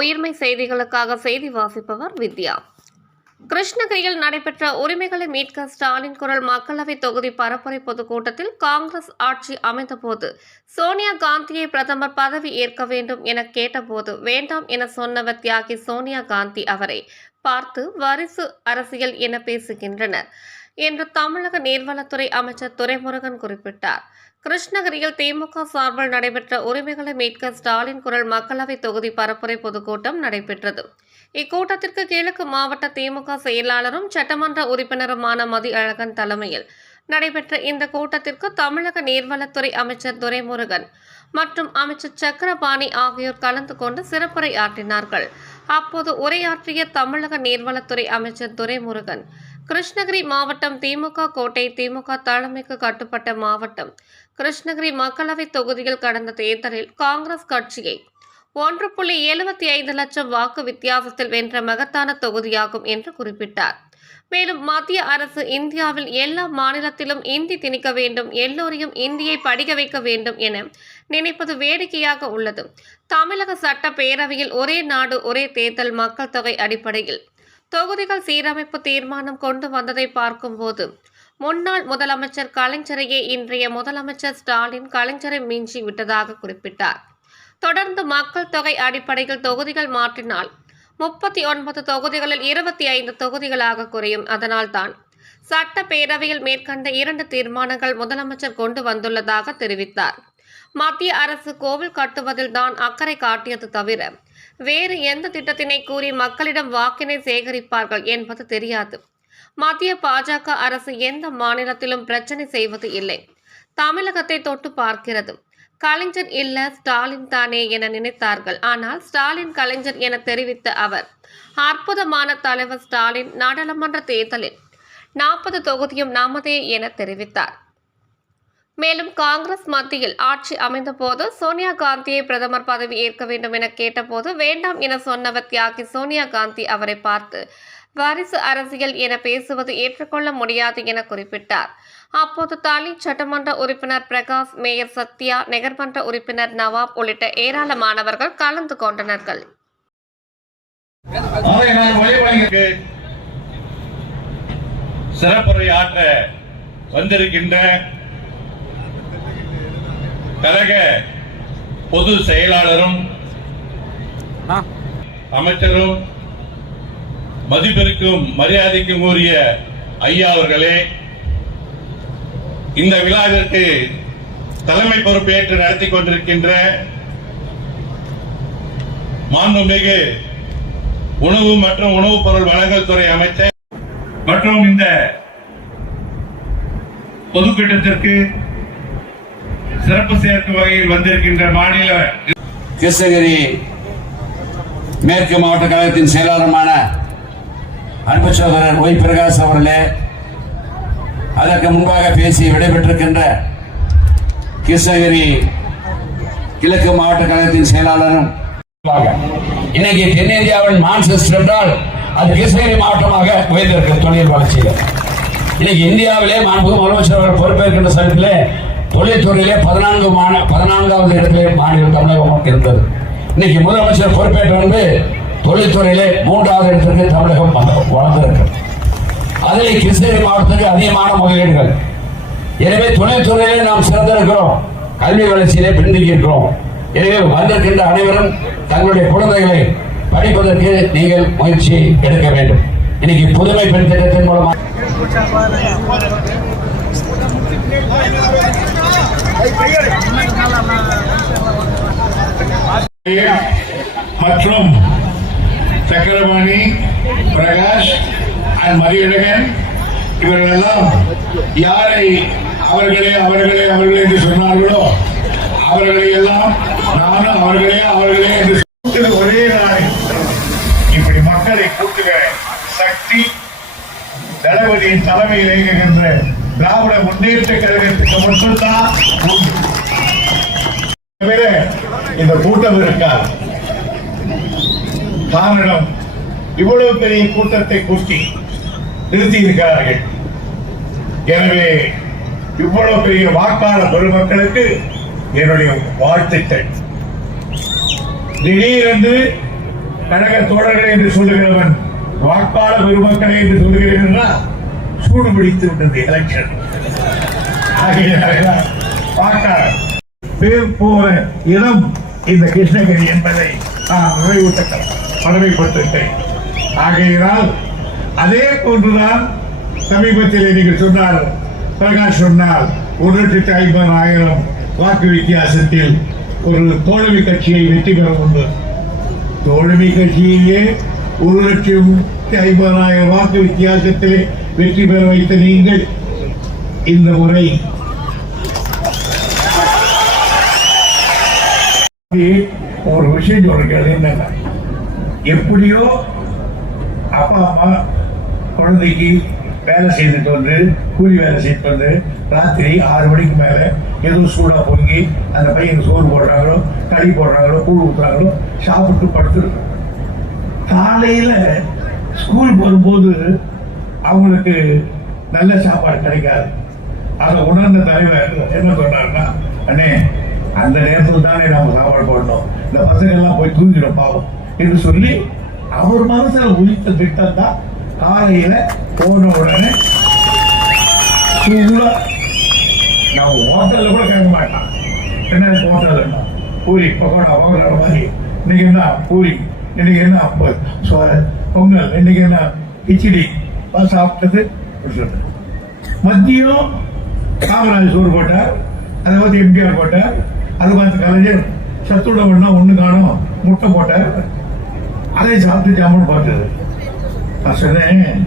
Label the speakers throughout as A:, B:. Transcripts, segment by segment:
A: உயிர்மை செய்திகளுக்காக செய்தி வாசிப்பவர் வித்யா. கிருஷ்ணகிரியில் நடைபெற்ற உரிமைகளை மீட்க ஸ்டாலின் குரல் மக்களவை தொகுதி பரப்புரை பொதுக்கூட்டத்தில் காங்கிரஸ் ஆட்சி அமைந்தபோது சோனியா காந்தியை பிரதமர் பதவி ஏற்க வேண்டும் என கேட்டபோது வேண்டாம் என சொன்னவர் தியாகி சோனியா காந்தி அவரை பார்த்து வரிசு அரசியல் என பேசுகின்றனர். என்று தமிழக நீர்வளத்துறை அமைச்சர் துரைமுருகன் குறிப்பிட்டார். கிருஷ்ணகிரியில் திமுக சார்பில் நடைபெற்ற உரிமைகளை மீட்க ஸ்டாலின் குரல் மக்களவை தொகுதி பரப்புரை பொதுக்கூட்டம் நடைபெற்றது. இக்கூட்டத்திற்கு கிழக்கு மாவட்ட திமுக செயலாளரும் சட்டமன்ற உறுப்பினருமான மதி அழகன் தலைமையில் நடைபெற்ற இந்த கூட்டத்திற்கு தமிழக நீர்வளத்துறை அமைச்சர் துரைமுருகன் மற்றும் அமைச்சர் சக்கரபாணி ஆகியோர் கலந்து கொண்டு சிறப்புரை ஆற்றினார்கள் அப்போது உரையாற்றிய தமிழக நீர்வளத்துறை அமைச்சர் துரைமுருகன் கிருஷ்ணகிரி மாவட்டம் திமுக கோட்டை திமுக தலைமைக்கு கட்டுப்பட்ட மாவட்டம். கிருஷ்ணகிரி மக்களவைத் தொகுதியில் கடந்த தேர்தலில் காங்கிரஸ் கட்சியை ஒன்று புள்ளி எழுபத்தி ஐந்து லட்சம் வாக்கு வித்தியாசத்தில் வென்ற மகத்தான தொகுதியாகும் என்று குறிப்பிட்டார். மேலும் மத்திய அரசு இந்தியாவில் எல்லா மாநிலத்திலும் இந்தி திணிக்க வேண்டும் எல்லோரையும் இந்தியை படிக்க வைக்க வேண்டும் என நினைப்பது வேடிக்கையாக உள்ளது. தமிழக சட்டப்பேரவையில் ஒரே நாடு ஒரே தேர்தல் மக்கள் தொகை அடிப்படையில் தொகுதிகள் சீரமைப்பு தீர்மானம் கொண்டு வந்ததை பார்க்கும்போது முன்னாள் முதலமைச்சர் கலைஞரையே இன்றைய முதலமைச்சர் ஸ்டாலின் கலைஞரை மிஞ்சி விட்டதாக குறிப்பிட்டார். தொடர்ந்து மக்கள் தொகை அடிப்படையில் தொகுதிகள் மாற்றினால் முப்பத்தி ஒன்பது தொகுதிகளில் இருபத்தி ஐந்து தொகுதிகளாக குறையும். அதனால்தான் சட்டப்பேரவையில் மேற்கண்ட இரண்டு தீர்மானங்கள் முதலமைச்சர் கொண்டு வந்துள்ளதாக தெரிவித்தார். மத்திய அரசு கோவில் கட்டுவதில் தான் அக்கறை காட்டியது தவிர வேறு எந்த திட்டத்தினை கூறி மக்களிடம் வாக்கினை சேகரிப்பார்கள் என்பது தெரியாது. மத்திய பாஜக அரசு எந்த மாநிலத்திலும் பிரச்சனை செய்வது இல்லை. தமிழகத்தை தொட்டு பார்க்கிறது. கலைஞர் இல்ல ஸ்டாலின் தானே என நினைத்தார்கள். ஆனால் ஸ்டாலின் கலைஞர் என தெரிவித்த அவர் அற்புதமான தலைவர் ஸ்டாலின் நாடாளுமன்ற தேர்தலில் நாற்பது தொகுதியும் நமதே என தெரிவித்தார். மேலும் காங்கிரஸ் மத்தியில் ஆட்சி அமைந்தபோது சோனியா காந்தியை பிரதமர் பதவி ஏற்க வேண்டும் என கேட்டபோது வேண்டாம் என சொன்னவர் தியாகி சோனியா காந்தி அவரை பார்த்து வாரிசு அரசியல் என பேசுவது ஏற்றுக்கொள்ள முடியாது என குறிப்பிட்டார். அப்போது தாலி சட்டமன்ற உறுப்பினர் பிரகாஷ் மேயர் சத்யா நகர்மன்ற உறுப்பினர் நவாப் உள்ளிட்ட ஏராளமானவர்கள் கலந்து கொண்டனர்கள்.
B: சிறப்புரை ஆற்ற வந்திருக்கின்ற கழக பொது செயலாளரும் அமைச்சரும் மதிப்பிற்கும் மரியாதைக்கும் உரிய ஐயா அவர்களே இந்த விழாவிற்கு தலைமை பொறுப்பேற்று நடத்தி கொண்டிருக்கின்ற மாண்புமிகு உணவு மற்றும் உணவுப் பொருள் வழங்கல் துறை அமைச்சர் மற்றும் இந்த பொதுக்கூட்டத்திற்கு சிறப்பு சேர்க்கும் வகையில் வந்திருக்கின்ற மாநில
C: கிருஷ்ணகிரி மேற்கு மாவட்ட கழகத்தின் செயலாளருமான அன்பு சோதரர் ஒய் பிரகாஷ் அவர்களே அதற்கு முன்பாக பேசி விடைபெற்றிருக்கின்ற கிருஷ்ணகிரி கிழக்கு மாவட்ட கழகத்தின் செயலாளரும். இன்னைக்கு தென்னிந்தியாவின் மான்செஸ்டர் என்றால் அது கிருஷ்ணகிரி மாவட்டமாக உயர்ந்திருக்கு தொழில் வளர்ச்சியில். இன்னைக்கு இந்தியாவிலே மாண்புகு முதலமைச்சர் அவர்கள் பொறுப்பேற்கின்ற சமயத்திலே தொழில்துறையிலே பதினான்கு மாநில பதினான்காவது இடத்திலே மாநிலம் தமிழகம் இருந்தது. இன்னைக்கு முதலமைச்சர் பொறுப்பேற்ற வந்து தொழில்துறையிலே மூன்றாவது இடத்திற்கு தமிழகம் வந்து- வளர்ந்திருக்கு. அதில் கிருஷ்ணகிரி மாவட்டத்துக்கு அதிகமான முதலீடுகள். எனவே தொழில்துறையிலே நாம் சிறந்திருக்கிறோம். கல்வி வளர்ச்சியிலே பின்தங்கி இருக்கிறோம் எனவே வந்திருக்கின்ற அனைவரும் தங்களுடைய குழந்தைகளை படிப்பதற்கு நீங்கள் முயற்சி எடுக்க வேண்டும். இன்னைக்கு புதுமை பெண் திட்டத்தின் மூலமாக
B: மற்றும் சக்கரபாணி பிரகாஷ் அண்ட் மதியழகன் இவர்களெல்லாம் யாரை அவர்களே அவர்களே அவர்களே என்று சொன்னார்களோ அவர்களை எல்லாம் நானும் அவர்களே அவர்களே என்று ஒரே நாள். இப்படி மக்களை கூட்டுகிற சக்தி தளபதியின் தலைமையில் இயங்குகின்ற திராவிட முன்னேற்ற கழகத்துக்கு மட்டும்தான் தவிர இந்த கூட்டம் இருக்கா காரணம் இவ்வளவு பெரிய கூட்டத்தை கூட்டி நிறுத்தி இருக்கிறார்கள் எனவே இவ்வளவு பெரிய வாக்காளர் பெருமக்களுக்கு என்னுடைய வாழ்த்துக்கள். திடீரென்று
D: கழக தோழர்கள் என்று சொல்லுகிறவன் வாக்காளர் பெருமக்களை என்று சொல்லுகிறேன் என்றால் சூடு பிடித்து விட்டது எலெக்ஷன் பேர் போற இடம் இந்த கிருஷ்ணகிரி என்பதை நான் நிறைவுற்ற பதவிப்பட்டிருக்கேன் ஆகையினால் அதே போன்றுதான் சமீபத்தில் நீங்கள் சொன்னார். பிரகாஷ் சொன்னார் ஒரு லட்சத்தி ஐம்பதாயிரம் வாக்கு வித்தியாசத்தில் ஒரு தோழமை கட்சியை வெற்றி பெற உண்டு. தோழமை கட்சியிலே ஒரு லட்சம் ஐம்பதாயிரம் வாக்கு வித்தியாசத்திலே வெற்றி பெற வைத்த நீங்கள் இந்த முறை. ஒரு விஷயம் சொல்றீங்க என்னன்னா எப்படியோ அப்பா அம்மா குழந்தைக்கு வேலை செய்துட்டு வந்து கூலி வேலை செய்துட்டு வந்து ராத்திரி ஆறு மணிக்கு மேல எதுவும் சூடா பொங்கி அந்த பையன் சோறு போடுறாங்களோ களி போடுறாங்களோ கூழ் ஊத்துறாங்களோ சாப்பிட்டு படுத்துருக்கு காலையில ஸ்கூல் வரும்போது அவங்களுக்கு நல்ல சாப்பாடு கிடைக்காது. அதை உணர்ந்த தலைவர் என்ன சொன்னார்னா அண்ணே அந்த நேரத்தில் தானே நாம சாப்பாடு போடணும். இந்த பசங்க எல்லாம் போய் தூங்கிடும் பாவம். என்று சொல்லி அவர் மனசுல உயிர்த்த திட்டம் தான் காலையில போன உடனே நான் ஹோட்டல்ல கூட கேட்க மாட்டான். என்ன ஹோட்டல் பூரி பக்கோடா பக்கோடா மாதிரி. இன்னைக்கு என்ன பூரி? இன்னைக்கு என்ன பொங்கல் இன்னைக்கு என்ன? கிச்சடி. சாப்பிட்டது மத்தியம் மதியம் காமராஜ் சோறு போட்டார் அதை பார்த்து எம்ஜிஆர் போட்டார் அதை பார்த்து கலைஞர் சத்துணவுன்னா ஒண்ணு காணும் முட்டை போட்டார். அதை சாப்பிட்டு ஜாமுன் பார்த்தது. நான் சொன்னேன்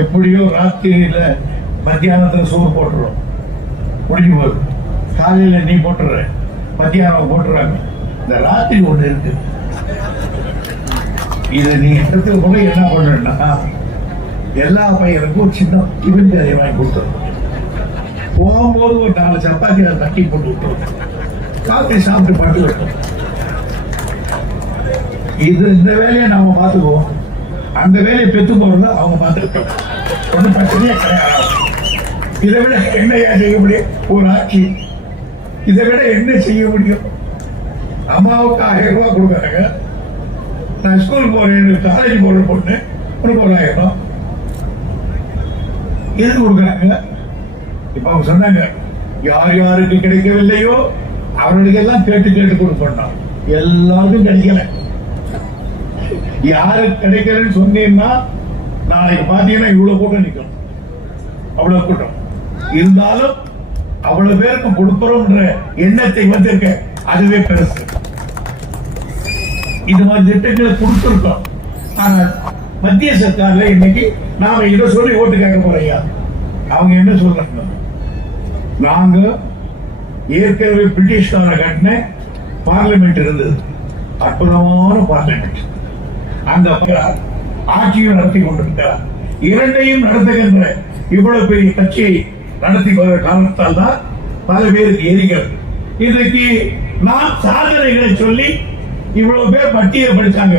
D: எப்படியோ ராத்திரியில மத்தியானத்துல சோறு போட்டுரும் முடிஞ்சு போகுது. காலையில நீ போட்டுற மத்தியானம் போட்டுறாங்க. இந்த ராத்திரி ஒண்ணு இருக்கு. இதை நீ எடுத்து கூட என்ன பண்றா எல்லா பையனுக்கும் ஒரு சின்ன டிஃபன் கதை வாங்கி கொடுத்துருவோம் போகும்போது ஒரு நாலு சப்பாத்தி அதை தட்டி போட்டு விட்டுருவோம் காப்பி சாப்பிட்டு பாட்டு விட்டோம் இது இந்த வேலையை நாம பார்த்துக்குவோம். அந்த வேலையை பெத்து போறத அவங்க பார்த்துக்கிட்டோம். ஒன்றும் பிரச்சனையே கிடையாது. இதை விட என்னையா செய்ய முடியும்? ஒரு ஆட்சி. இதை விட என்ன செய்ய முடியும்? அம்மாவுக்கு ஆயிரம் ரூபாய் கொடுக்குறாங்க. நான் ஸ்கூல் போறேன் காலேஜ் போற பொண்ணு உனக்கு ஒரு ஆயிரம் எது கொடுக்குறாங்க? இப்ப அவங்க சொன்னாங்க யார் யாருக்கு கிடைக்கவில்லையோ அவர்களுக்கு எல்லாம் கேட்டு கேட்டு கொடுப்போம் எல்லாருக்கும் கிடைக்கல. யாருக்கு கிடைக்கலன்னு சொன்னீங்கன்னா நாளைக்கு பாத்தீங்கன்னா இவ்வளவு கூட்டம் நிற்கும் அவ்வளவு கூட்டம். இருந்தாலும் அவ்வளவு பேருக்கு கொடுக்கிறோம்ன்ற எண்ணத்தை வந்திருக்க அதுவே பெருசு. இது மாதிரி திட்டங்களை கொடுத்துருக்கோம். ஆனா மத்திய சர்க்கார்ல இன்னைக்கு நாம இதை சொல்லி ஓட்டு கேட்க போறையா அவங்க என்ன சொல்றாங்க? நாங்க ஏற்கனவே பிரிட்டிஷ்கார கட்டின பார்லிமெண்ட் இருந்தது. அற்புதமான பார்லிமெண்ட். அந்த ஆட்சியும் நடத்தி கொண்டிருக்கிறார். இரண்டையும் நடத்துகின்ற இவ்வளவு பெரிய கட்சியை நடத்தி வர காரணத்தால் தான் பல பேருக்கு எரிகிறது இன்றைக்கு நாம் சாதனைகளை சொல்லி இவ்வளவு பேர் பட்டியல் படிச்சாங்க.